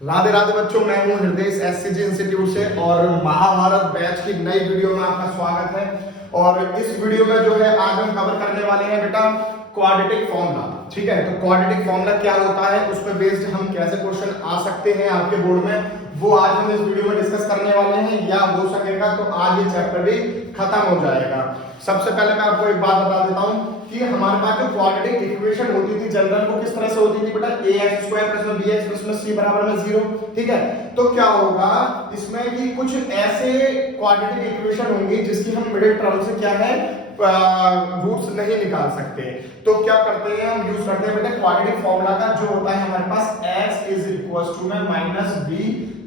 राधे राधे बच्चों, मैं हूं हृदय एससीजी इंस्टीट्यूट से और महाभारत बैच की नई वीडियो में आपका स्वागत है। और इस वीडियो में जो है आज हम कवर करने वाले हैं बेटा क्वाड्रेटिक फॉर्मूला। ठीक है, तो क्वाड्रेटिक फॉर्मूला क्या होता है, उस पर बेस्ड हम कैसे क्वेश्चन आ सकते हैं आपके बोर्ड में, वो आज हम इस वीडियो में डिस्कस करने वाले हैं। या हो सकेगा तो आज ये चैप्टर भी खत्म हो जाएगा। सबसे पहले मैं आपको एक बात बता देता हूं कि हमारे पास जो क्वाड्रेटिक इक्वेशन होती थी जनरल, वो किस तरह से होती थी बेटा, ax स्क्वायर प्लस में bx प्लस में c बराबर में 0। ठीक है, तो क्या होगा इसमें कि कुछ ऐसे क्वाड्रेटिक इक्वेशन होंगी जिसकी हम मिडिल टर्म से क्या है रूट्स नहीं निकाल सकते। तो क्या करते हैं हम, यूज करते हैं बेटा क्वाड्रेटिक फॉर्मूला का, जो होता है हमारे पास x इज इक्वल टू में minus b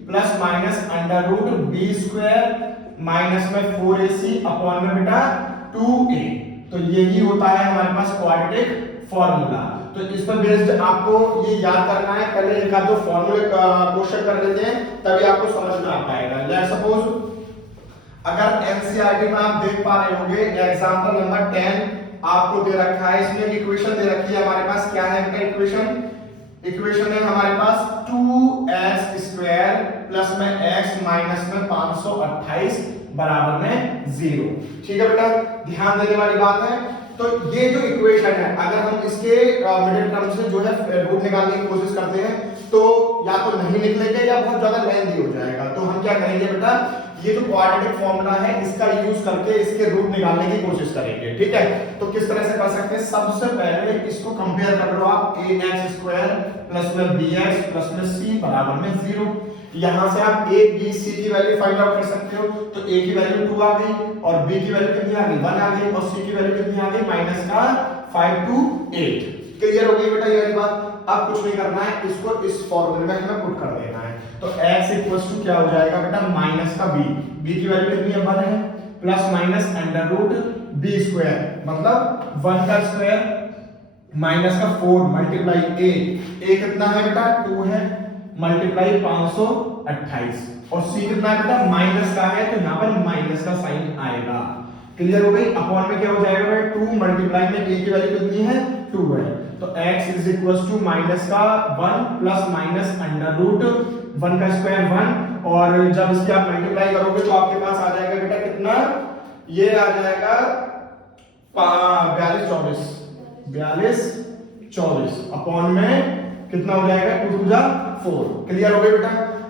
plus minus under root b square minus में 4ac अपॉन में बेटा 2a। तो यही होता है हमारे पास क्वाड्रेटिक फॉर्मूला। तो इस पर बेस्ड आपको ये याद करना है। पहले एक आध दो फॉर्मूले क्वेश्चन कर लेते हैं, तभी आपको समझ में आ पाएगा। लेट्स सपोज अगर एनसीईआरटी में आप देख पा रहे होंगे, एग्जांपल नंबर 10 आपको दे रखा है। इसमें इक्वेशन दे रखी है हमारे पास। क्या है बेटा इक्वेशन है हमारे पास 2x स्क्वायर प्लस में x माइनस में 528 बराबर में 0। ठीक है बेटा, ध्यान देने वाली बात है। तो ये जो इक्वेशन है, अगर हम इसके मिडिल टर्म से जो है रूट निकालने की कोशिश करते हैं तो या तो नहीं निकलेगा या बहुत ज्यादा लेंथी हो जाएगा। तो हम क्या करेंगे बेटा, ये जो क्वाड्रेटिक फॉर्मूला है इसका यूज करके इसके रूट निकालने की कोशिश करेंगे। ठीक है, तो किस तरह से कर सकते हैं, सबसे पहले इसको कंपेयर कर लो आप, ax स्क्वायर प्लस में bx प्लस में c बराबर में 0। यहां से आप a b c की वैल्यू फाइंड आउट कर सकते हो। तो a की वैल्यू 2 आ गई और b की वैल्यू कितनी आ गई 1 आ गई और c की वैल्यू कितनी आ गई माइनस का 5 to 8। क्लियर हो गई बेटा ये वाली बात। अब कुछ नहीं करना है, इसको इस फॉर्मूले में हमें पुट कर देना है। तो x इक्वल्स टू क्या हो जाएगा बेटा, माइनस का b की वैल्यू कितनी है 1 है, plus minus under root b square मतलब 1 का स्क्वायर माइनस का 4 मल्टीप्लाई a कितना है बेटा 2 है, मल्टीप्लाई 528 और c कितना है बेटा माइनस का है, तो यहां पर माइनस का साइन आएगा। क्लियर हो गई। अपॉन में क्या हो जाएगा बेटा 2 मल्टीप्लाई में a की वैल्यू कितनी है 2 है, तो x is equals to minus का 1 प्लस माइनस अंडर रूट 1 का स्क्वायर 1 और जब इसके आप मल्टीप्लाई करोगे तो आपके पास आ जाएगा बेटा कितना, ये आ जाएगा 42 24 अपॉन में कितना हो जाएगा 2 टू जा 4। क्लियर हो गया बेटा।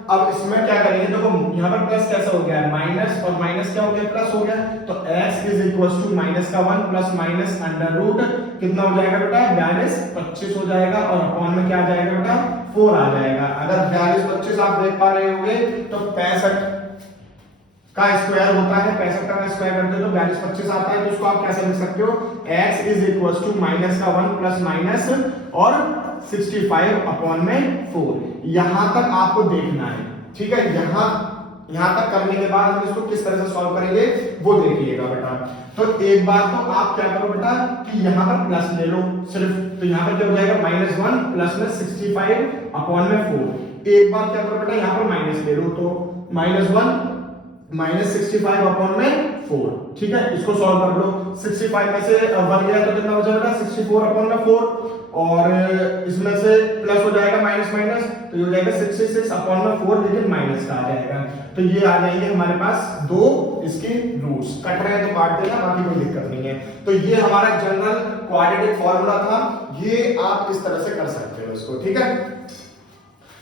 अब इसमें क्या करेंगे, देखो यहां पर प्लस कैसा हो गया है, माइनस और माइनस क्या हो गया प्लस हो गया। तो x is equals to minus का 1 प्लस माइनस अंडर रूट कितना हो जाएगा बेटा 42 25 हो जाएगा और अपॉन में क्या आ जाएगा बेटा 4 आ जाएगा। अगर 42 25 आप देख पा रहे होंगे तो 65 का स्क्वायर होता है, 65 का स्क्वायर करते हो तो 42 25 आता है। तो उसको आप कैसे लिख सकते हो, x is equals to minus का 1 प्लस माइनस और 65 अपॉन में 4। यहां तक आपको देखना है। ठीक है, यहां तक करने के बाद हम इसको किस तरह से सॉल्व करेंगे वो देखिएगा बेटा। तो एक बार तो आप क्या करो बेटा कि यहां पर प्लस ले लो सिर्फ, तो यहां पर क्या हो जाएगा -1 प्लस में 65 अपॉन में 4। एक बार क्या करो बेटा यहां पर माइनस ले लो, तो -1 माइनस 65 अपॉन में 4। ठीक है, इसको सॉल्व कर लो। 65 में से 1 गया तो कितना हो जाएगा 64 अपॉन में 4 और इसमें से प्लस हो जाएगा माइनस माइनस, तो ये हो जाएगा 66 अपॉन में 4, लेकिन माइनस का आ जाएगा। तो ये आ जाएंगे हमारे पास दो इसके रूट्स। कट रहे हैं तो काट देना, बाकी कोई दिक्कत नहीं है। तो ये हमारा जनरल क्वाड्रेटिक फॉर्मूला था, ये आप इस तरह से कर सकते हो इसको। ठीक है,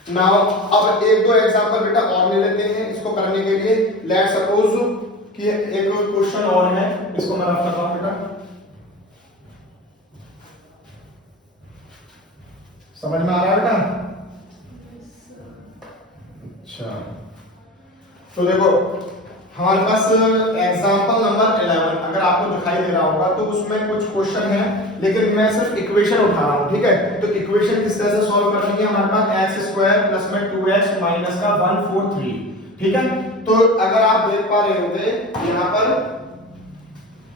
नाउ अब एक दो एग्जांपल बेटा और ले लेते हैं इसको करने के लिए। लेट्स सपोज कि एक क्वेश्चन और है, इसको मैं रफ करता हूं बेटा, समझ में आ रहा है बेटा। अच्छा, तो देखो हमारे पास एग्जांपल नंबर 11 अगर आपको दिखाई दे रहा होगा तो उसमें कुछ क्वेश्चन है, लेकिन मैं सिर्फ इक्वेशन उठा रहा हूं। ठीक है, तो इक्वेशन किस तरह से सॉल्व करनी है, हमारे पास x स्क्वायर प्लस में 2x माइनस का 143। ठीक है, तो अगर आप देख पा रहे होंगे यहां पर,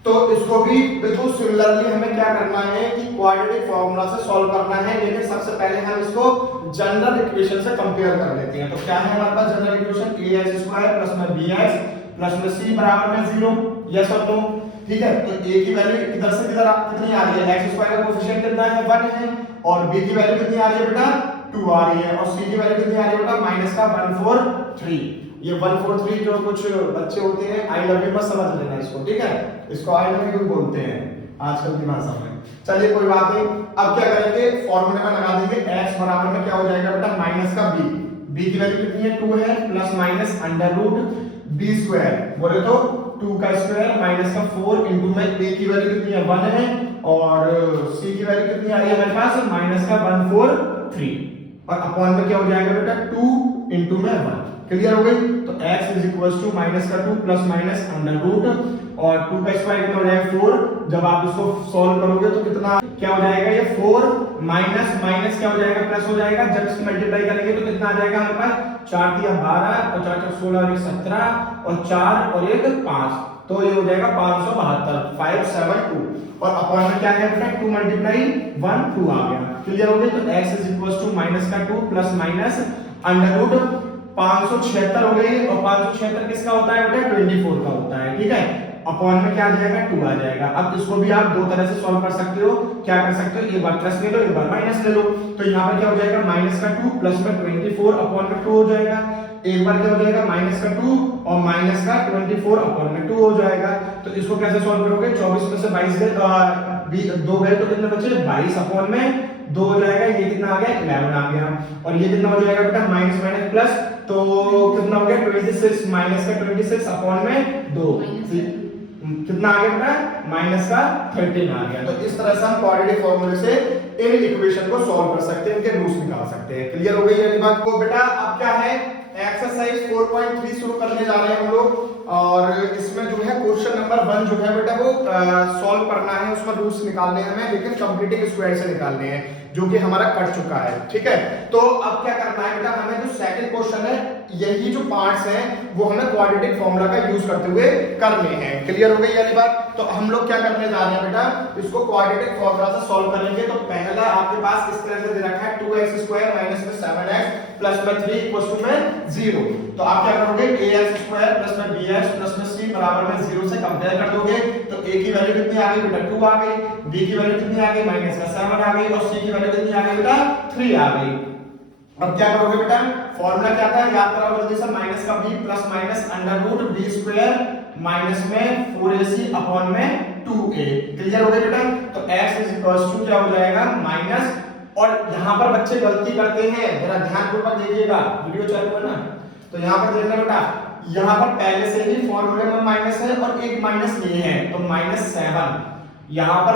तो इसको भी बिल्कुल सिमिलरली हमें क्या करना है कि क्वाड्रेटिक फॉर्मूला से सॉल्व करना है। लेकिन सबसे पहले हम इसको जनरल इक्वेशन से कंपेयर कर लेते हैं। तो क्या है हमारे पास general equation, ax square plus में bx प्लस में c बराबर में 0। यस और नो। ठीक है, तो a की वैल्यू इधर से किधर कितनी आ रही है, x स्क्वायर का कोएफिशिएंट कितना है 1 है और b की वैल्यू कितनी आ रही है बेटा 2 आ रही है और c की वैल्यू कितनी आ रही है बेटा माइनस का 143। ये 143 जो कुछ बच्चे होते हैं आई लव यू मत समझ लेना इसको, ठीक है, इसको आई लव यू बोलते हैं आजकल की भाषा में। चलिए कोई बात नहीं, अब क्या करेंगे फॉर्मूले में लगा देंगे x बराबर में क्या हो जाएगा बेटा माइनस का b की वैल्यू कितनी है 2 है plus minus under root b square बोले तो 2 का स्क्वायर माइनस का 4 इंटू में a की वैल्यू कितनी है 1 है और c की वैल्यू कितनी आ रही है हमारे पास माइनस का 143 और अपॉन में क्या हो जाएगा बेटा 2 इंटू में 1। क्लियर हो गई? तो x is equal to minus का 2 प्लस माइनस अंडर रूट और 2 का स्क्वायर कितना हो जाएगा 4। जब आप इसको सॉल्व करोगे तो कितना क्या हो जाएगा ये 4 माइनस माइनस क्या हो जाएगा प्लस हो जाएगा। जब इसको मल्टीप्लाई करेंगे तो कितना आ जाएगा हमारे पास 4 दिया 12 और 4 16 और 1 17 और 4 और 1 5 तो ये हो जाएगा 572 572 और अपॉन में क्या है बेटा 2 मल्टीप्लाई 1 2 आ गया। क्लियर हो गया? तो x is equal to minus का 2 प्लस माइनस अंडर रूट 576 हो गई और 576 किसका होता है बेटा 24 का होता है, ठीक है। अपॉन में क्या आ जाएगा 2 आ जाएगा। अब इसको भी आप दो तरह से सॉल्व कर सकते हो, क्या कर सकते हो एक बार प्लस ले लो एक बार माइनस ले लो। तो यहाँ पर क्या हो जाएगा माइनस का 2 प्लस में 24 अपॉन में 2 हो जाएगा। एक बार क्या हो जाएगा माइनस का 2 और माइनस का 24 अपॉन में 2 हो जाएगा। तो इसको कैसे सॉल्व करोगे 24 में से 22 गए 2 गए तो कितने बचे 22 अपॉन में 2 हो जाएगा। ये कितना आ गया 11 आ गया और ये कितना हो जाएगा बेटा माइनस माइनस प्लस तो कितना हो गया 26 माइनस का 26 अपॉन में 2 कितना आ गया बेटा माइनस का 13 आ गया। तो इस तरह से हम क्वाड्रेटिक फॉर्मूले से इन इक्वेशन को सॉल्व कर सकते हैं, इनके रूट्स निकाल सकते हैं। क्लियर हो गई ये बात? तो बेटा अब क्या है एक्सरसाइज 4.3 शुरू करने जा रहे हैं हम लोग और इसमें जो है क्वेश्चन नंबर 1 जो है बेटा वो सॉल्व करना है, उसमें रूट्स निकालने हैं हमें, लेकिन कंप्लीटिंग स्क्वायर से निकालने हैं जो कि हमारा कट चुका है, ठीक है। तो अब क्या करना है बेटा हमें जो सेकंड क्वेश्चन है यही जो पार्ट्स हैं वो हमें क्वाड्रेटिक फॉर्मूला का यूज करते हुए करने हैं। क्लियर हो गई वाली बात? तो हम लोग क्या करने जा रहे हैं बेटा इसको क्वाड्रेटिक फॉर्मूला से सॉल्व करेंगे। तो पहला आपके पास इस तरह से दे रखा है 2x² माइनस में 7x प्लस में 3 इक्वल टू में 0। तो आप क्या करोगे ax² प्लस में bx प्लस में c बराबर में 0 से कंपेयर कर दोगे। तो a की वैल्यू कितनी आ गई बेटा 2 आ गई, b की वैल्यू कितनी आ गई माइनस का 7 आ गई और c की वैल्यू कितनी आ गई बेटा 3 आ गई। अब क्या करोगे बेटा फॉर्मूला क्या था याद कराओ जल्दी से माइनस का b plus minus under root b square minus में 4ac अपॉन में 2a। क्लियर हो गया बेटा? तो x इज इक्वल टू क्या हो जाएगा माइनस और यहां पर बच्चे गलती करते हैं जरा ध्यानपूर्वक देखिएगा वीडियो चालू है ना। तो यहां पर देखना बेटा यहां पर पहले से ही फॉर्मूले में माइनस है और एक माइनस ये है तो -7। यहां पर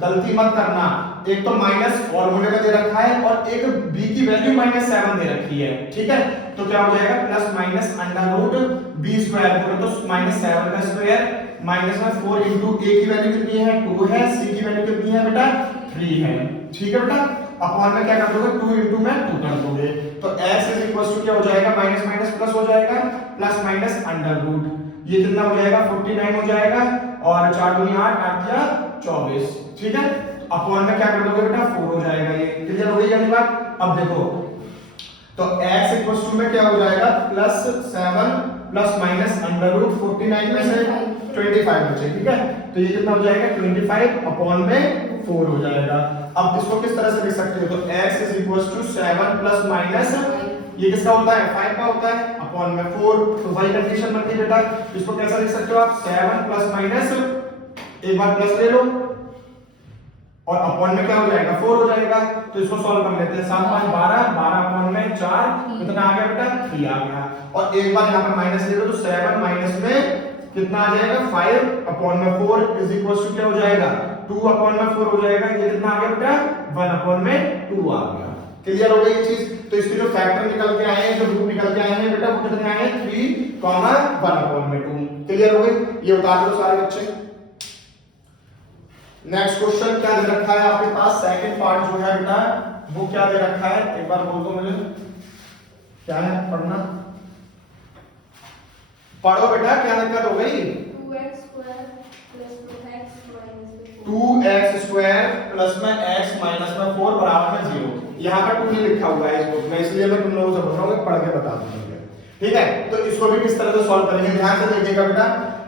गलती मत करना, एक तो माइनस फॉर्मूले में दे रखा है और एक b की वैल्यू -7 दे रखी है, ठीक है। तो क्या हो जाएगा plus minus under root b square तो -7 का स्क्वायर माइनस में 4 इंटू a की वैल्यू कितनी है 2 है, c की वैल्यू कितनी है बेटा 3 है, ठीक है बेटा। अपॉन में क्या कर दोगे 2 इंटू में 2 कर दोगे। तो x इज इक्वल टू क्या हो जाएगा माइनस माइनस प्लस हो जाएगा प्लस माइनस अंडर रूट ये कितना हो जाएगा 49 हो जाएगा और 4 दूनी 8 8 दिया 24, ठीक है। अपॉन में क्या कर दोगे बेटा 4 हो जाएगा। ये क्लियर हो गई यानी बात? अब देखो तो x इक्वल टू में क्या हो जाएगा +7 प्लस माइनस अंडर रूट 49 में से 25 बचे, ठीक है। तो ये कितना हो जाएगा 25 अपॉन में 4 हो जाएगा। अब इसको किस तरह से लिख सकते हो तो x is equal to 7 plus minus ये किसका होता है 5 का होता है अपॉन में 4। तो वही कंडीशन बनती है बेटा। इसको कैसा लिख सकते हो आप 7 प्लस माइनस एक बार प्लस ले लो और अपॉन में क्या हो जाएगा 4 हो जाएगा। तो इसको सॉल्व कर लेते हैं 7 5 12 12 अपॉन में 4 कितना आ गया बेटा 3 आ गया। और एक बार यहाँ पर माइनस ले लो तो 7 माइनस में कितना आ जाएगा 5 अपॉन में 4 इज इक्वल टू क्या हो जाएगा 2 अपॉन में 4 हो जाएगा। ये कितना आ गया बेटा 1 अपॉन में 2 आ गया। क्लियर हो गई ये चीज? तो इसके जो फैक्टर निकल के आए हैं जो रूट निकल के आए हैं बेटा वो कितने आए हैं 3, 1 अपॉन में 2। क्लियर हो गई? ये उतार दो सारे बच्चे। नेक्स्ट क्वेश्चन क्या दे रखा है आपके पास सेकंड पार्ट जो है बेटा वो क्या दे रखा है एक बार बोल दो मुझे क्या है पढ़ना पढ़ो बेटा क्या दिक्कत हो गई 2x स्क्वायर प्लस में x माइनस में 4 बराबर में 0। यहाँ पर 2 नहीं लिखा हुआ है इस बुक में इसलिए मैं तुम लोगों से बोल रहा हूँ पढ़ के बता दूंगा, ठीक है। तो इसको भी किस तरह से सॉल्व करेंगे ध्यान से देखिएगा बेटा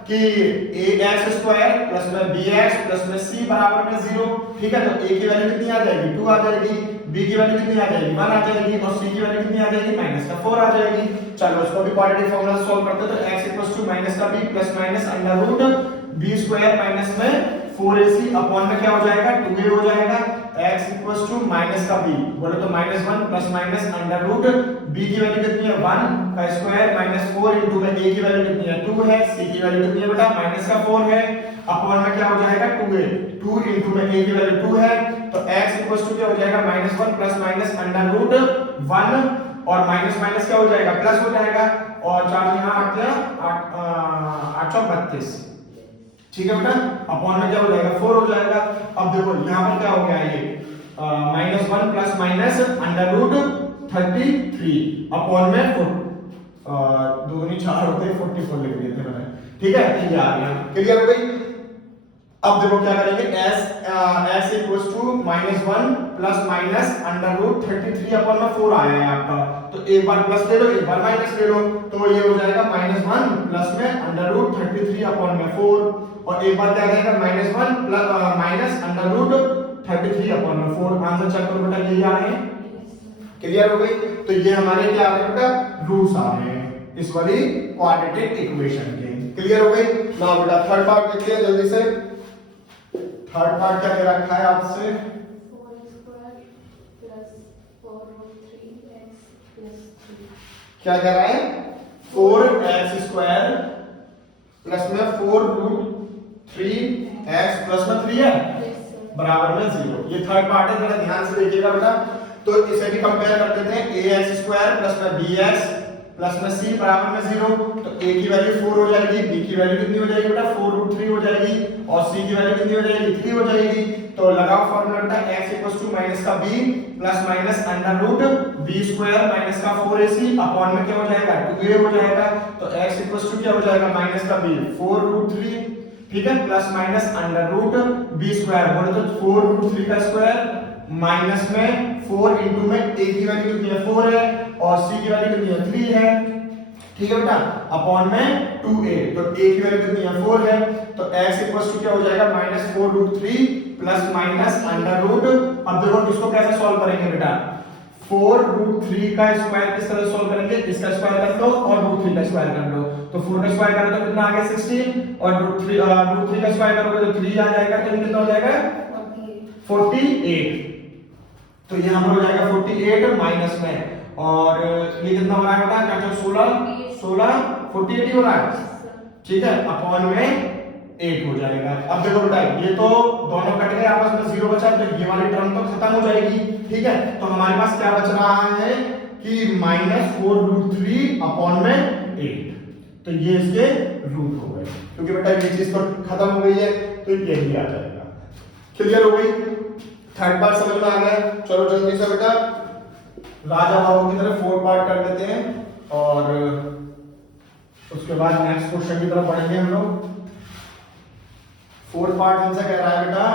कि ax स्क्वायर प्लस में bx प्लस में c बराबर में 0, ठीक है। तो a की वैल्यू कितनी आ जाएगी 2 आ जाएगी, b की वैल्यू कितनी आ जाएगी 1 आ जाएगी और c की वैल्यू कितनी आ जाएगी माइनस का 4 आ जाएगी। चलो इसको भी क्वाड्रेटिक फार्मूला से सॉल्व करते हैं तो x माइनस का b plus minus under root b square minus में 4ac अपॉन में क्या हो जाएगा 2a हो जाएगा। x माइनस का b बोले तो -1 plus minus under root b की वैल्यू कितनी है 1 का स्क्वायर माइनस 4 इनटू में a की वैल्यू कितनी है 2 है, c की वैल्यू कितनी है बेटा माइनस का 4 है अपॉन में क्या हो जाएगा 2a 2 इनटू में a की वैल्यू 2 है तो x क्या हो जाएगा -1 प्लस माइनस अंडर रूट 1 और माइनस माइनस क्या हो जाएगा प्लस हो जाएगा और 4 यहां आते हैं 832 ठीक है बेटा अपॉन में क्या हो जाएगा 4 हो जाएगा। अब देखो यहां पर क्या हो गया ये -1 plus minus under root 33 upon में 4 2 दूनी 4 होते हैं 44 लिख दिए थे मैंने ठीक है ये आ गया क्लियर हो गई। अब देखो क्या करेंगे x -1 plus minus under root 33 upon में 4 आया है आपका तो एक बार प्लस ले लो एक बार माइनस ले लो तो ये हो जाएगा -1 प्लस में अंडर रूट 33 अपॉन में 4 और एक बार क्या आ जाएगा -1 plus minus under root 33 upon में 4 आंसर चेक करो बेटा यही आ रहे हैं क्लियर हो गई। तो ये हमारे क्या आ रहे हैं बेटा रूट्स आ रहे हैं इस वाली क्वाड्रेटिक इक्वेशन के क्लियर हो गई। नाउ बेटा थर्ड पार्ट देखते हैं जल्दी से। थर्ड पार्ट क्या दे रखा है आपसे 4 क्या कह रहा है 4x स्क्वायर प्लस में 4 रूट 3x प्लस में 3 है बराबर में 0 ये थर्ड पार्ट है जरा ध्यान से देखिएगा बेटा। तो इसे भी कंपेयर कर देते हैं ax स्क्वायर प्लस में bx प्लस में c बराबर में 0 तो a की वैल्यू 4 हो जाएगी b की वैल्यू कितनी हो जाएगी बेटा 4 रूट 3 हो जाएगी और c की वैल्यू कितनी हो जाएगी 3 हो जाएगी। तो लगाओ फार्मूला बेटा x माइनस का b plus minus under root b square minus का 4ac अपॉन में क्या हो जाएगा 2a हो जाएगा तो x क्या हो जाएगा माइनस का b 4 रूट 3 ठीक है plus minus under root b square बोले तो 4 रूट 3 का स्क्वायर माइनस में 4 इनटू में a की वैल्यू कितनी है 4 है और c की वैल्यू कितनी है 3 है ठीक है बेटा अपॉन में 2a तो a की वैल्यू कितनी है 4 है तो x क्या हो जाएगा -4 root 3 plus minus under root. अब देखो इसको कैसे सॉल्व करेंगे बेटा 4 रूट 3 का स्क्वायर किस तरह सॉल्व करेंगे इसका स्क्वायर कर लो और रूट 3 का स्क्वायर कर लो तो 4 का स्क्वायर करो तो कितना आ गया 16 और रूट 3 का स्क्वायर करोगे तो 3 आ जाएगा तो कितना हो जाएगा 48 तो यहां पर हो जाएगा 48 माइनस में और ये कितना हो रहा है बेटा क्या 16 48 हो रहा है ठीक है अपॉन में 8 हो जाएगा। अब देखो बेटा ये तो दोनों कट गए आपस में 0 बचा तो ये वाली टर्म तो खत्म हो जाएगी ठीक है। तो हमारे पास क्या बच रहा है कि -4 रूट 3 अपॉन में 8 तो ये इसके रूट हो गए क्योंकि बेटा ये चीज तो खत्म हो गई है तो यही आ जाएगा क्लियर हो गई। थर्ड पार्ट समझ में आ गया चलो जल्दी से बेटा राजा बाबू की तरफ 4 पार्ट कर देते हैं और उसके बाद नेक्स्ट क्वेश्चन की तरफ बढ़ेंगे हम लोग। 4 पार्ट हमसे कह रहा है बेटा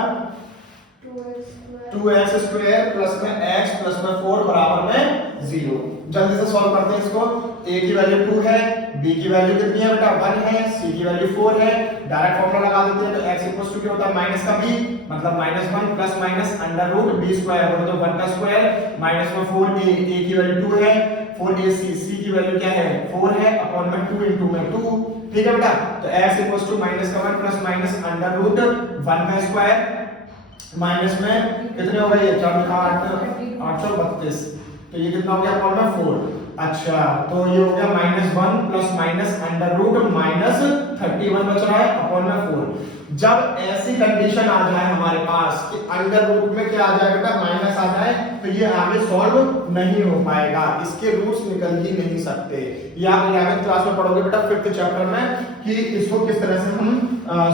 2x स्क्वायर प्लस में x प्लस में 4 बराबर में 0 जल्दी से सॉल्व करते हैं इसको। a की वैल्यू 2 है b की वैल्यू कितनी है बेटा 1 है c की वैल्यू 4 है डायरेक्ट फॉर्मूला लगा देते हैं तो x क्या होता है माइनस का b मतलब -1 plus minus under root b square बोले तो 1 का स्क्वायर माइनस में 4a की वैल्यू 2 है 4ac c की वैल्यू क्या है 4 है अपॉन में 2 इनटू में 2 ठीक है बेटा। तो x -1 plus minus under root 1 का स्क्वायर माइनस में कितने हो गए 832 तो ये कितना हो गया अपॉन में 4 अच्छा तो ये हो गया -1 प्लस माइनस अंडर रूट -31 बच रहा है अपॉन में 4। जब ऐसी कंडीशन आ जाए हमारे पास कि अंडर रूट में क्या आ जाए बेटा माइनस आ जाए तो ये आगे सॉल्व नहीं हो पाएगा इसके रूट्स निकल ही नहीं सकते। ये आप 11th क्लास में पढ़ोगे बेटा 5th चैप्टर में कि इसको किस तरह से हम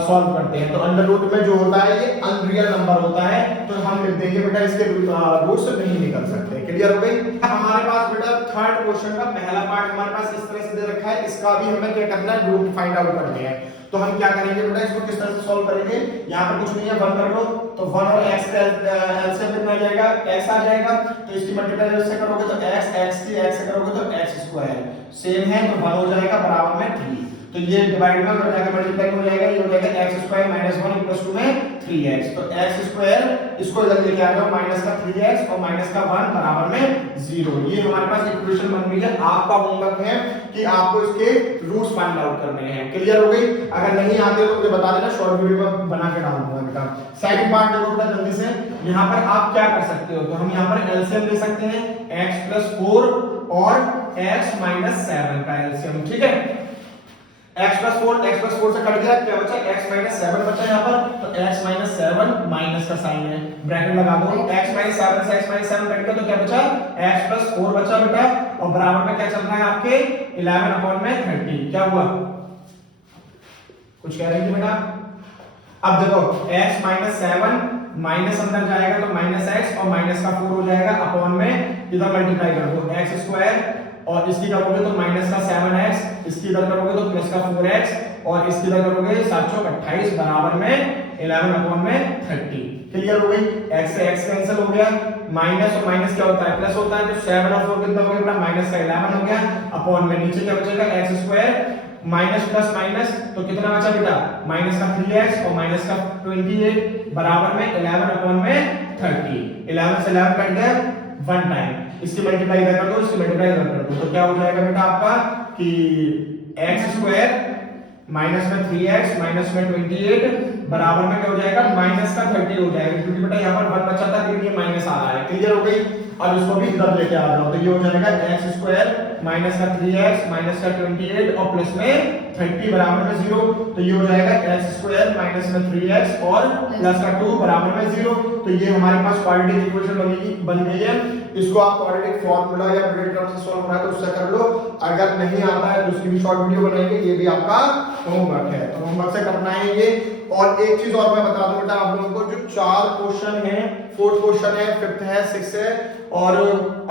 सॉल्व करते हैं। तो अंडर रूट में जो होता है ये अनरियल नंबर होता है तो हम लिख देंगे बेटा इसके रूट्स नहीं निकल सकते क्लियर हो गई। हमारे पास बेटा थर्ड क्वेश्चन का पहला पार्ट हमारे पास इस तरह से दे रखा है इसका भी हमें क्या करना है रूट फाइंड आउट करने हैं। तो हम क्या करेंगे बेटा इसको किस तरह से सॉल्व करेंगे यहाँ पर कुछ नहीं है 1 कर लो तो 1 और x का एलसीएम कितना आ जाएगा x आ जाएगा तो इसकी मल्टीप्लाई से करोगे तो x की x से करोगे तो x स्क्वायर सेम है तो 1 हो जाएगा बराबर में 3 तो ये डिवाइड में हो जाएगा, मल्टीप्लाई हो जाएगा, ये हो जाएगा x square minus 1 equals to में 3x। तो x स्क्वायर इसको इधर लेके आ जाओ, माइनस का 3x और माइनस का 1 बराबर में 0। ये हमारे पास इक्वेशन बन गई है। आपका होमवर्क है कि आपको इसके रूट्स फाइंड आउट करने हैं। क्लियर हो गई? अगर नहीं आते तो मुझे बता देना, शॉर्ट वीडियो में बना के डाल दूंगा बेटा। सेकंड पार्ट देखो बेटा जल्दी से। यहाँ पर आप क्या कर सकते हो, तो हम यहाँ पर एलसीएम ले सकते हैं, x + 4 और x - 7 का एलसीएम। ठीक है, x + 4 से कट गया, क्या बचा? x - 7 बचा यहाँ पर। तो x - 7 माइनस का साइन है, ब्रैकेट लगा दो। x - 7 से x - 7 कट गया तो क्या बचा? x + 4 बचा बेटा, और बराबर में क्या चल रहा है आपके 11/30। क्या हुआ? कुछ कह रहे थे बेटा? अब देखो x - 7 माइनस अंदर जाएगा तो -x और माइनस का 4 हो जाएगा, अपॉन में इधर मल्टीप्लाई कर दो, x स्क्वायर और इसकी करोगे तो माइनस का 7x, इसकी इधर करोगे तो प्लस का 4x और इसकी इधर करोगे 728 बराबर में 11/30। क्लियर हो गई? x से x कैंसिल हो गया, माइनस और माइनस क्या होता है? प्लस होता है। तो 7 और 4 कितना हो गया? माइनस का 11 हो गया, अपॉन में नीचे क्या बचेगा? x square minus plus minus, तो कितना बचा बेटा? माइनस का 3x और माइनस का 28 बराबर में 11/30। 11 से 11 कट गया, 1 टाइम इसकी मल्टीप्लाई इधर कर दो, इसकी मल्टीप्लाई इधर कर दो, तो क्या हो जाएगा बेटा आपका कि x स्क्वायर माइनस में 3x माइनस में 28 बराबर में क्या हो जाएगा? माइनस का 30 हो जाएगा, क्योंकि बेटा यहाँ पर 1 बचा था लेकिन ये माइनस आ रहा है। क्लियर हो गई? अब इसको भी इधर लेके आ जाओ, तो ये हो जाएगा x स्क्वायर माइनस का 3x माइनस का 28 और प्लस में 30 बराबर में 0। तो ये हो जाएगा x स्क्वायर माइनस में 3x और प्लस का 2 बराबर में 0। तो ये हमारे पास क्वाड्रेटिक इक्वेशन बन गई है। इसको आप क्वाड्रेटिक फॉर्मूला या ब्रेड क्रम्ब से सॉल्व करा तो उससे कर लो। अगर नहीं आता है तो उसकी भी शॉर्ट वीडियो बनाएंगे, ये भी आपका होमवर्क है, तो होमवर्क से करना है ये। और एक चीज और मैं बता दूं बेटा आप लोगों को, जो 4 क्वेश्चन है, 4th क्वेश्चन है, 5th है, 6th है और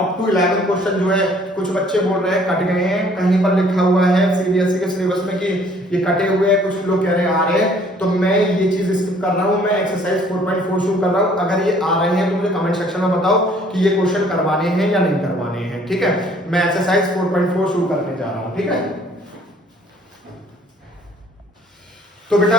अप टू 11 क्वेश्चन जो है कुछ बच्चे बोल रहे हैं कट गए हैं, कहीं पर लिखा हुआ है सीबीएसई के सिलेबस में कि ये कटे हुए हैं, कुछ लोग कह रहे हैं आ रहे हैं, तो मैं ये चीज स्किप कर रहा हूं। मैं एक्सरसाइज 4.4 शुरू कर रहा हूं। अगर ये आ रहे हैं तो मुझे कमेंट सेक्शन में बताओ कि ये क्वेश्चन करवाने हैं या नहीं करवाने हैं। ठीक है, मैं एक्सरसाइज 4.4 शुरू करने जा रहा हूं। ठीक है, तो बेटा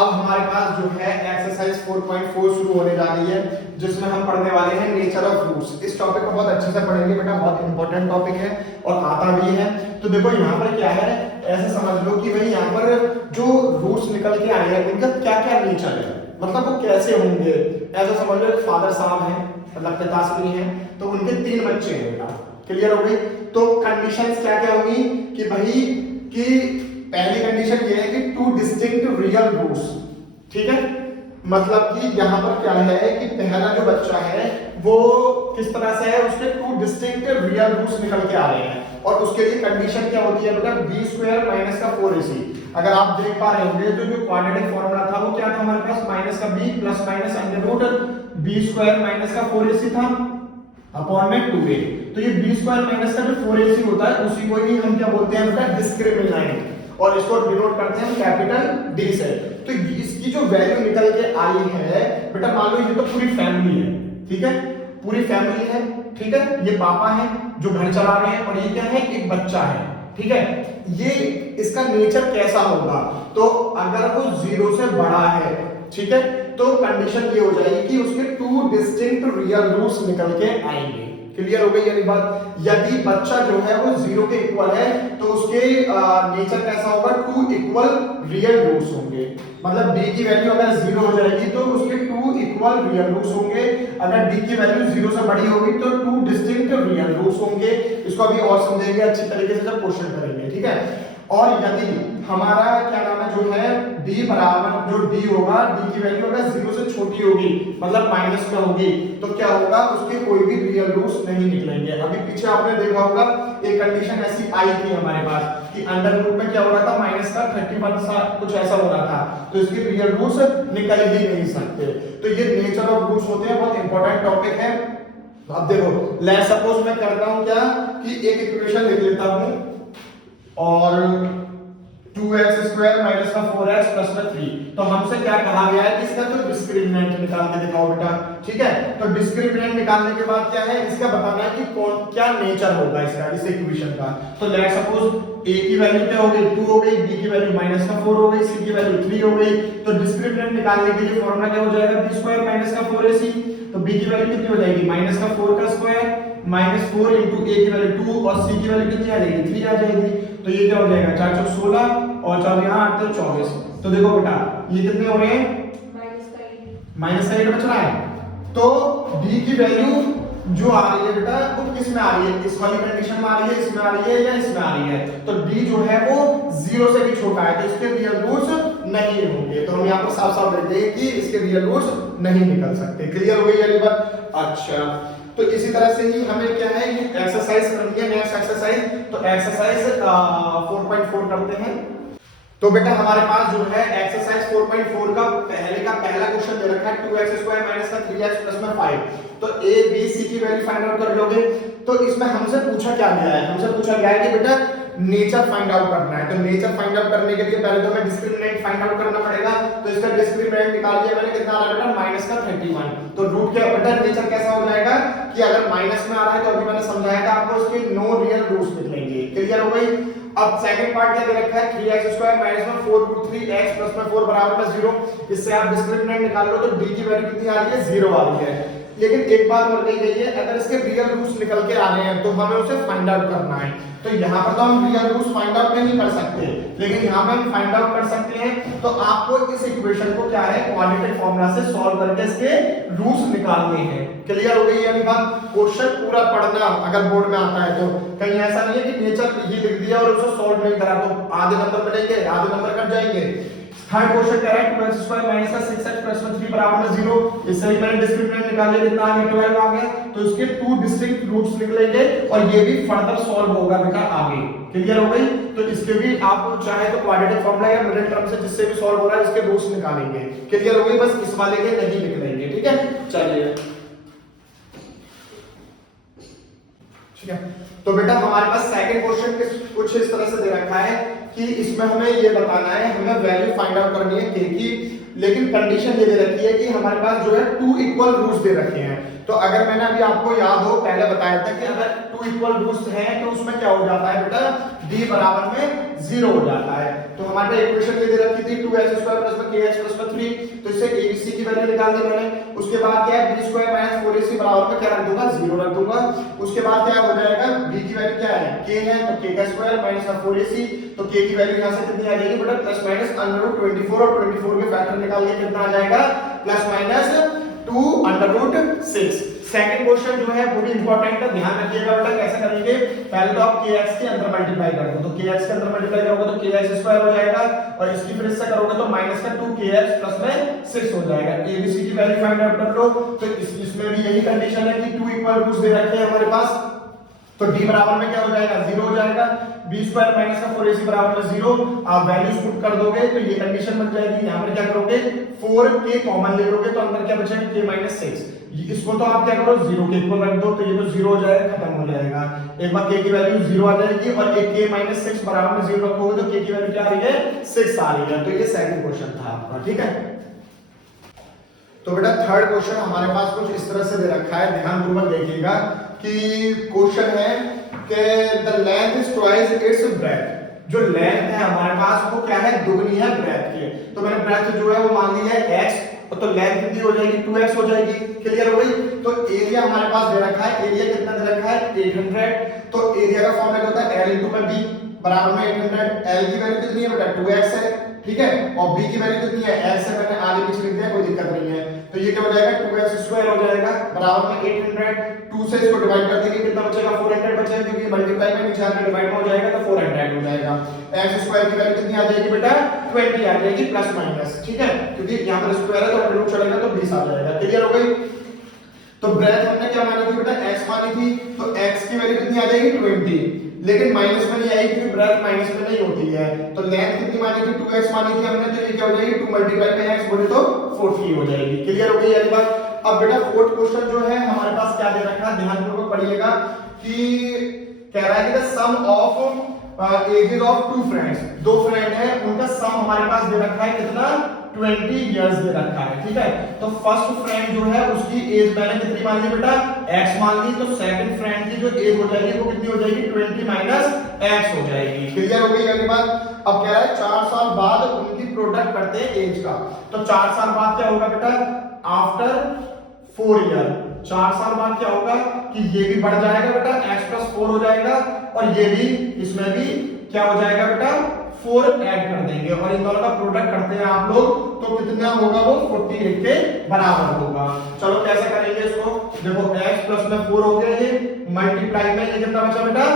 अब हमारे पास जो है एक्सरसाइज 4.4 शुरू होने जा रही है, जिसमें हम पढ़ने वाले हैं नेचर ऑफ रूट्स। इस टॉपिक को बहुत अच्छे से पढ़ेंगे बेटा, बहुत इंपॉर्टेंट टॉपिक है और आता भी है। तो देखो यहाँ पर क्या है, ऐसे समझ लो कि भाई यहाँ पर जो रूट्स निकल के आए हैं उनका क्या क्या नेचर है, मतलब वो कैसे होंगे। ऐसा समझ लो एक फादर साहब हैं, मतलब पिताश्री हैं, तो उनके 3 बच्चे हैं बेटा। क्लियर हो गई? तो कंडीशंस क्या क्या होंगी कि भाई कि पहली कंडीशन ये है कि 2 डिस्टिंक्ट रियल रूट्स। ठीक है, मतलब कि यहाँ पर क्या है कि पहला जो बच्चा है वो किस तरह से है, उसके 2 डिस्टिंक्ट रियल रूट्स निकल के आ रहे हैं, और उसके लिए कंडीशन क्या होती है बेटा? b स्क्वायर माइनस का 4ac। अगर आप देख पा रहे होंगे तो जो क्वाड्रेटिक फॉर्मूला था वो क्या था हमारे पास? माइनस का b plus minus under root b square minus का 4ac था, अपॉन में 2a। तो ये b स्क्वायर माइनस का जो 4ac होता है उसी को ही हम क्या बोलते हैं बेटा? डिस्क्रिमिनेंट, और इसको डिनोट करते हैं कैपिटल D से। तो इसकी जो वैल्यू निकल के आई है बेटा, मान लो ये तो पूरी फैमिली है, ठीक है, पूरी फैमिली है, ठीक है, ये पापा है जो घर चला रहे हैं और ये क्या है? एक बच्चा है, ठीक है। ये इसका नेचर कैसा होगा? तो अगर वो 0 से बड़ा है, ठीक है, तो कंडीशन ये हो जाएगी कि उसके 2 डिस्टिंक्ट रियल रूट्स निकल के आएंगे। क्लियर हो गई ये बात? यदि बच्चा जो है वो 0 के इक्वल है तो उसके नेचर कैसा होगा? 2 इक्वल रियल रूट्स होंगे, मतलब d की वैल्यू अगर 0 हो जाएगी तो उसके 2 इक्वल रियल रूट्स होंगे। अगर d की वैल्यू 0 से बड़ी होगी तो 2 डिस्टिंक्ट रियल रूट्स होंगे। इसको अभी और समझेंगे अच्छी तरीके से जब क्वेश्चन करेंगे, ठीक है। और यदि हमारा क्या नाम है जो है d बराबर, जो d होगा, d की वैल्यू अगर 0 से छोटी होगी, मतलब माइनस में होगी, तो क्या होगा? उसके कोई भी रियल रूट्स नहीं निकलेंगे। अभी पीछे आपने देखा होगा एक कंडीशन ऐसी आई थी हमारे पास कि अंडर रूट में क्या हो रहा था? माइनस का 31 सा कुछ ऐसा हो रहा था, तो इसके रियल रूट्स निकल ही नहीं सकते। तो ये नेचर ऑफ रूट्स होते हैं, बहुत इंपॉर्टेंट टॉपिक है। अब देखो, लेट्स सपोज मैं करता हूं क्या कि एक इक्वेशन लिख लेता हूं और 2x स्क्वायर माइनस का 4x प्लस में 3। तो हमसे क्या कहा गया है कि इसका तो डिस्क्रिमिनेंट निकाल के दिखाओ बेटा, ठीक है। तो डिस्क्रिमिनेंट निकालने के बाद क्या है, इसका बताना है कि कौन क्या नेचर होगा इसका, इस इक्वेशन का। तो लेट्स सपोज a की वैल्यू क्या हो गई 2 हो गई, b की वैल्यू माइनस का 4 हो गई, c की वैल्यू 3 हो गई। तो डिस्क्रिमिनेंट निकालने के लिए फॉर्मूला क्या हो जाएगा, b स्क्वायर माइनस का 4ac। तो b की वैल्यू कितनी हो जाएगी, माइनस का 4 का स्क्वायर माइनस 4 into a की वैल्यू 2 और c की वैल्यू कितनी आ जाएगी 3 आ जाएगी। तो ये क्या हो जाएगा 4 4 16 और 4 यहाँ 8 तो 24। तो देखो बेटा ये कितने हो रहे हैं, माइनस का 8 बच रहा है। तो d की वैल्यू जो आ रही है बेटा वो किस में आ रही है, इस वाली कंडीशन में आ रही है, इसमें आ रही है या इसमें आ रही है। तो d जो है वो 0 से भी छोटा है, तो इसके रियल रूट्स नहीं होंगे। तो हम यहाँ पर साफ साफ लिख देंगे कि इसके रियल रूट्स नहीं निकल सकते। क्लियर हो गई वाली बात। अच्छा तो इसी तरह से ही हमें क्या है ये एक्सरसाइज करनी है, नेक्स्ट एक्सरसाइज। तो एक्सरसाइज 4.4 करते हैं। तो बेटा हमारे पास जो है एक्सरसाइज 4.4 का पहला क्वेश्चन दे रखा है 2x स्क्वायर माइनस का 3x प्लस में 5। तो a b c की वैल्यू फाइंड आउट कर लोगे। तो इसमें हमसे पूछा क्या गया है, हमसे पूछा गया है कि बेटा नेचर फाइंड आउट करना है। तो नेचर फाइंड आउट करने के लिए पहले तो हमें डिस्क्रिमिनेंट फाइंड आउट करना पड़ेगा। तो इसका डिस्क्रिमिनेंट निकाल दिया मैंने, कितना आ रहा है बेटा माइनस का 31। तो रूट क्या बेटा नेचर कैसा हो जाएगा कि अगर माइनस में आ रहा है तो अभी मैंने समझाया था आपको इसके नो रियल रूट्स निकलेंगे। क्लियर हो गई। अब सेकंड पार्ट क्या दे रखा है 3x स्क्वायर माइनस में 4√3x प्लस में 4 बराबर में 0। इससे आप डिस्क्रिमिनेंट निकाल लो तो d की वैल्यू कितनी आ रही है 0 आ रही है। लेकिन एक बात और कही गई है, अगर इसके रियल रूट्स निकल के आ रहे हैं तो हमें उसे फाइंड आउट करना है। तो यहाँ पर तो हम रियल रूट्स फाइंड आउट नहीं कर सकते, लेकिन यहाँ पे हम फाइंड आउट कर सकते हैं। तो आपको इस इक्वेशन को क्या है क्वाड्रेटिक फॉर्मूला से सॉल्व करके इसके रूट्स निकालने हैं। क्लियर हो गई यानी बात। क्वेश्चन पूरा पढ़ना अगर बोर्ड में आता है तो कहीं ऐसा नहीं है कि नेचर ही लिख दिया और उसे सॉल्व नहीं करा तो आधे नंबर मिलेंगे, आधे नंबर कट जाएंगे। थर्ड क्वेश्चन कह रहा है 2x स्क्वायर माइनस का 6x प्लस में 3 बराबर में 0। इससे ही मैंने डिस्क्रिमिनेंट निकाल लिया, कितना आ गया 12 आ गया। तो इसके 2 डिस्टिंक्ट रूट्स निकलेंगे और ये भी फर्दर सॉल्व होगा बेटा आगे। क्लियर हो गई। तो इसके भी आप चाहे तो क्वाड्रेटिक फॉर्मूला या मिडिल टर्म से जिससे भी सॉल्व हो रहा है इसके रूट्स निकालेंगे। क्लियर हो गई। बस इस वाले के नहीं निकलेंगे, ठीक है। चलिए ठीक है। तो बेटा हमारे पास सेकंड क्वेश्चन कुछ इस तरह से दे रखा है कि इसमें हमें ये बताना है, हमें वैल्यू फाइंड आउट करनी है k की। लेकिन कंडीशन ये दे रखी है कि हमारे पास जो है 2 इक्वल रूट्स दे रखे हैं। तो अगर मैंने अभी आपको याद हो पहले बताया था कि अगर 2 इक्वल रूट्स हैं तो उसमें क्या हो जाता है बेटा d बराबर में 0 हो जाता है। तो हमारे पास इक्वेशन ये दे रखी थी 2x स्क्वायर प्लस में kx प्लस में 3। तो इससे abc की वैल्यू निकाल दी मैंने। उसके बाद क्या है b स्क्वायर माइनस 4ac बराबर में क्या रख दूंगा 0 रख दूंगा। उसके बाद क्या हो जाएगा b की वैल्यू क्या है k है तो k का स्क्वायर माइनस का 4ac। तो k की वैल्यू यहां से कितनी आ जाएगी बेटा प्लस माइनस √24 और 24 के फैक्टर निकाल के कितना आ जाएगा प्लस माइनस 2√6। सेकंड क्वेश्चन जो है वो भी इंपॉर्टेंट है, ध्यान रखिएगा बेटा कैसे करेंगे। पहले तो आप kx के अंदर मल्टीप्लाई कर दो। तो kx के अंदर मल्टीप्लाई करोगे तो kx स्क्वायर हो जाएगा और इसकी फिर इससे करोगे तो माइनस का 2kx प्लस में 6 हो जाएगा। abc की वैल्यू फाइंड आउट कर लो। तो इसमें भी यही कंडीशन है कि 2 इक्वल रूट्स दे रखे हैं हमारे पास। तो d बराबर में क्या हो जाएगा 0 हो जाएगा। b स्क्वायर माइनस का 4ac बराबर में 0। आप वैल्यूज पुट कर दोगे तो ये कंडीशन बन जाएगी। यहां पर क्या करोगे 4k कॉमन ले लोगे तो अंदर क्या बचेगा k माइनस 6। इसको तो आप क्या करो 0 के इक्वल रख दो तो ये तो 0 हो जाएगा, खत्म हो जाएगा। एक बार k की वैल्यू 0 आ जाएगी और एक k माइनस 6 बराबर में 0 रखोगे तो k की वैल्यू क्या आ रही है 6 आ रही है। तो ये सेकंड क्वेश्चन था आपका, ठीक है। तो बेटा थर्ड क्वेश्चन हमारे पास कुछ इस तरह से दे रखा है, ध्यान पूर्वक देखिएगा कि क्वेश्चन है कि the length is twice its breath. जो लेंथ है हमारे पास वो क्या है दुगनी है ब्रेथ की। तो मैंने ब्रेथ जो है वो मान ली है x, तो लेंथ कितनी हो जाएगी 2x हो जाएगी। क्लियर हो गई। तो एरिया हमारे पास दे रखा है, एरिया कितना दे रखा है 800। तो एरिया का फॉर्मूला होता है l * b बराबर में 800। l की वैल्यू कितनी है बेटा 2x है, ठीक है। और b की वैल्यू कितनी है x से मैंने आगे पीछे लिख दिया, कोई दिक्कत नहीं है। तो ये क्या हो जाएगा 2x स्क्वायर हो जाएगा बराबर में 800। 2 से इसको डिवाइड कर देंगे कितना बचेगा 400 बचेगा, क्योंकि मल्टीप्लाई में नीचे आके डिवाइड में हो जाएगा तो 400 हो जाएगा। x स्क्वायर की वैल्यू कितनी आ जाएगी बेटा 20 आ जाएगी प्लस माइनस, ठीक है, क्योंकि यहां पर स्क्वायर है तो अंडर रूट चलेगा तो 20 आ जाएगा। क्लियर हो गई। तो ब्रेथ हमने क्या मानी थी बेटा x मानी थी, तो x की वैल्यू कितनी आ जाएगी 20, लेकिन माइनस में नहीं आएगी क्योंकि ब्रेथ माइनस में नहीं होती है। तो लेंथ कितनी मानी थी 2x मानी थी हमने, तो ये क्या हो जाएगी 2 मल्टीप्लाई में x बोले तो 40 हो जाएगी। क्लियर हो गई ये बात। अब बेटा फोर्थ क्वेश्चन जो है हमारे पास क्या दे रखा है ध्यानपूर्वक पढ़िएगा कि कह रहा है कि the sum of ages of two friends, दो फ्रेंड है, उनका सम हमारे पास दे रखा है कितना 20 इयर्स दे रखा है, ठीक है। तो फर्स्ट फ्रेंड जो है उसकी एज मैंने कितनी मान ली बेटा x मान ली, तो सेकंड फ्रेंड की जो एज हो जाएगी वो कितनी हो जाएगी 20 माइनस x हो जाएगी। क्लियर हो गई अगली बात। अब कह रहा है 4 साल बाद उनकी प्रोडक्ट करते हैं एज का, तो 4 साल बाद क्या होगा बेटा आफ्टर 4 ईयर, 4 साल बाद क्या होगा कि ये भी बढ़ जाएगा बेटा x + 4 हो जाएगा, और ये भी इसमें भी क्या हो जाएगा बेटा 4 ऐड कर देंगे, और इन दोनों का प्रोडक्ट करते हैं आप लोग, तो कितना होगा वो 48 के बराबर होगा। चलो कैसे करेंगे इसको, देखो x प्लस में 4 हो गया, ये मल्टीप्लाई में ये कितना बचा बेटा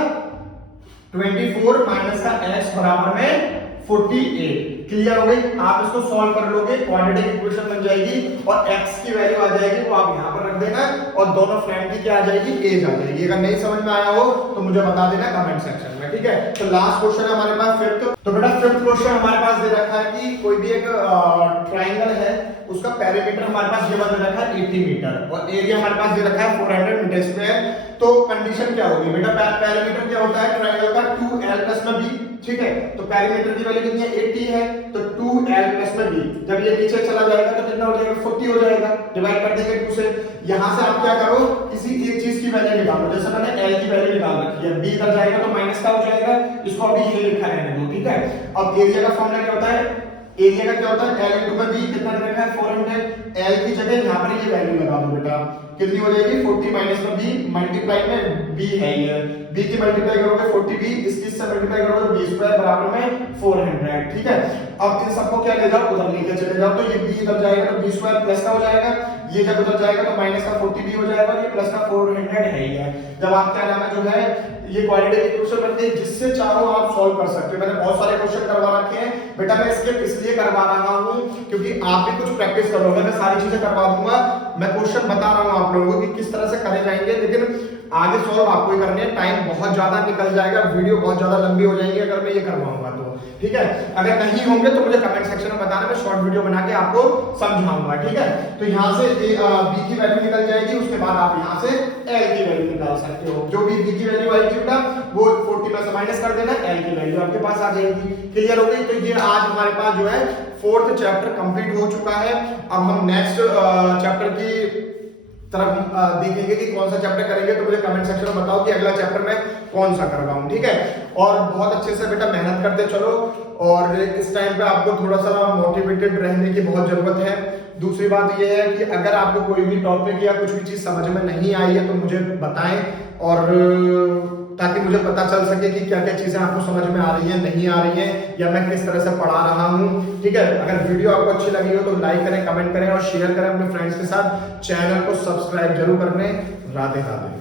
24 माइनस का x बराबर में 48। क्लियर हो गई। आप इसको सॉल्व कर लोगे, क्वाड्रेटिक इक्वेशन बन जाएगी, और x की वैल्यू आ जाएगी वो आप यहाँ पर रख देना, और दोनों फ्रेंड की क्या आ जाएगी एज आ जाएगी। अगर नहीं समझ में आया हो तो मुझे बता देना कमेंट सेक्शन में, ठीक है। तो लास्ट क्वेश्चन है हमारे पास फिफ्थ। तो बेटा फिफ्थ क्वेश्चन हमारे पास दे रखा है कि कोई भी एक ट्राइंगल है, उसका पेरीमीटर हमारे पास ये बता रखा है 80 मीटर, और एरिया हमारे पास दे रखा है 400 मीटर स्क्वायर। तो कंडीशन क्या होगी बेटा, पेरीमीटर क्या होता है ट्राइंगल का 2l + b, ठीक है। तो पेरीमीटर की वैल्यू कितनी है 80 है, तो 2l + b, जब ये नीचे चला जाएगा तो कितना हो जाएगा 40 हो जाएगा, डिवाइड कर देंगे 2 से। यहां से आप क्या करो किसी एक चीज की वैल्यू निकालो, जैसे मैंने l की वैल्यू निकाल रखी है, b इधर जाएगा तो माइनस का हो जाएगा, इसको अभी ये लिखा रहने दो, ठीक है। अब एरिया का फॉर्मूला क्या होता है, एरिया का क्या होता है l * b, कितना दे रखा है 400, l की जगह यहां पर ये वैल्यू लगा दो बेटा, कितनी हो जाएगी 40 माइनस में b, मल्टीप्लाई में b है ये, b की मल्टीप्लाई करोगे 40b, इसकी से मल्टीप्लाई करोगे b² बराबर में 400, ठीक है। अब इन सबको क्या ले जाओ उधर लेके चले जाओ, तो ये b इधर जाएगा तो b² प्लस का हो जाएगा, ये जब उधर जाएगा तो माइनस का 40b हो जाएगा, ये प्लस का 400 है ही है। जब आप क्या नाम है जो है ये क्वाड्रेटिक इक्वेशन बनती है, जिससे चाहो आप सॉल्व कर सकते हो। मैंने बहुत सारे क्वेश्चन करवा रखे हैं बेटा, मैं इसके इसलिए करवा रहा हूं क्योंकि आप भी कुछ प्रैक्टिस करोगे, मैं सारी चीजें करवा दूंगा, मैं क्वेश्चन बता रहा हूं आप लोगों को कि किस तरह से करे जाएंगे, लेकिन आगे सॉल्व आपको ही करने हैं, टाइम बहुत ज्यादा निकल जाएगा, वीडियो बहुत ज्यादा लंबी हो जाएगी अगर मैं ये करवाऊंगा तो, ठीक है। अगर नहीं होंगे तो मुझे कमेंट सेक्शन में बताना, मैं शॉर्ट वीडियो बना के आपको समझाऊंगा, ठीक है। तो यहाँ से b की वैल्यू निकल जाएगी, उसके बाद आप यहाँ से l की वैल्यू निकाल सकते हो, जो भी b की वैल्यू आएगी बेटा वो 40 में से माइनस कर देना, l की वैल्यू आपके पास आ जाएगी। क्लियर हो गई। तो ये आज हमारे पास जो है 4th चैप्टर कंप्लीट हो चुका है। अब हम नेक्स्ट चैप्टर की तरफ देखेंगे कि कौन सा चैप्टर करेंगे, तो मुझे कमेंट सेक्शन में बताओ कि अगला चैप्टर मैं कौन सा करवाऊं, ठीक है। और बहुत अच्छे से बेटा मेहनत करते चलो, और इस टाइम पे आपको थोड़ा सा मोटिवेटेड रहने की बहुत जरूरत है। दूसरी बात यह है कि अगर आपको कोई भी टॉपिक या कुछ भी चीज समझ में नहीं आई है तो मुझे बताएं, और ताकि मुझे पता चल सके कि क्या क्या चीजें आपको समझ में आ रही हैं, नहीं आ रही हैं, या मैं किस तरह से पढ़ा रहा हूं, ठीक है। अगर वीडियो आपको अच्छी लगी हो तो लाइक करें, कमेंट करें और शेयर करें अपने फ्रेंड्स के साथ। चैनल को सब्सक्राइब जरूर करें। राधे राधे।